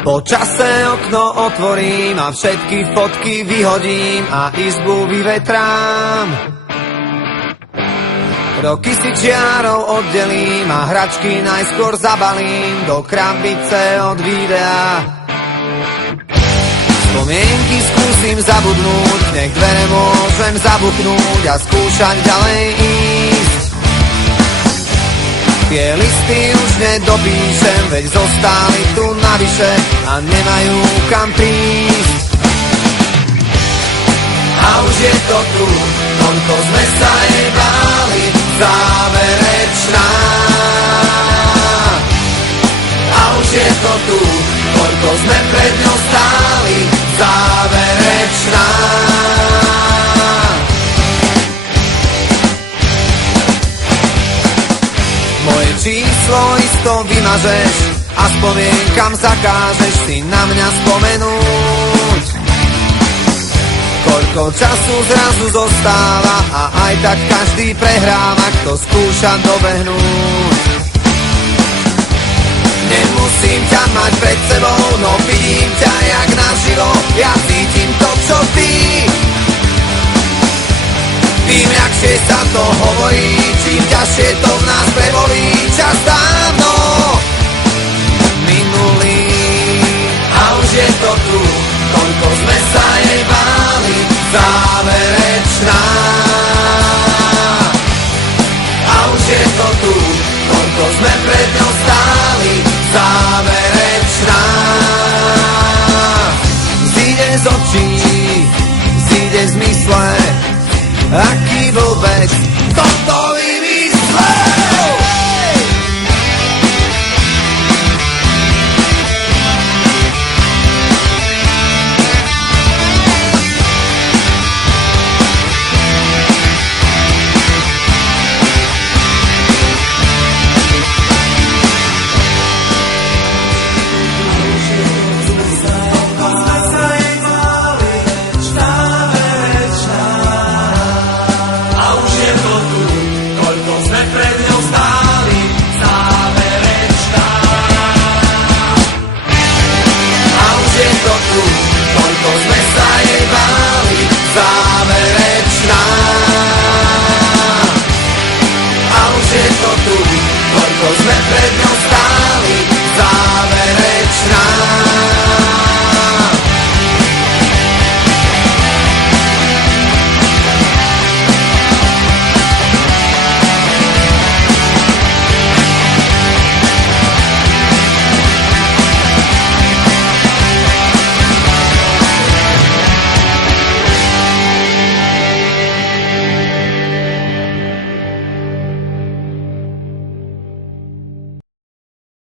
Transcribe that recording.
Po čase okno otvorím a všetky fotky vyhodím a izbu vyvetrám. Roky si čiarou oddelím a hračky najskôr zabalím do krabice od videa. Spomienky skúsim zabudnúť, nech dvere môžem zabuchnúť a skúšať ďalej ísť. Tie listy už nedopíšem, veď zostali tu navyše a nemajú kam prísť. A už je to tu, koľko sme sa jej báli, záverečná. A už je to tu, koľko sme pred ňou stáli, záverečná. Moje číslo isto vymažeš a spomienkam zakážeš si na mňa spomenúť. Koľko času zrazu zostáva a aj tak každý prehráva, kto skúša dobehnúť. Nemusím ťa mať pred sebou, no vidím ťa jak naživo, ja cítim to, čo ty. Tým ľahšie sa to hovorí, čím ťažšie to v nás prebolí. Čas dávno minulý a už je to tu, koľko sme sa jej báli, záverečná. A už je to tu, koľko sme pred ňou stáli, záverečná. Zíde z očí, zíde z mysle, aký vôbec toto vymyslel. Záverečná. A už je to tu, koľko sme pred ňou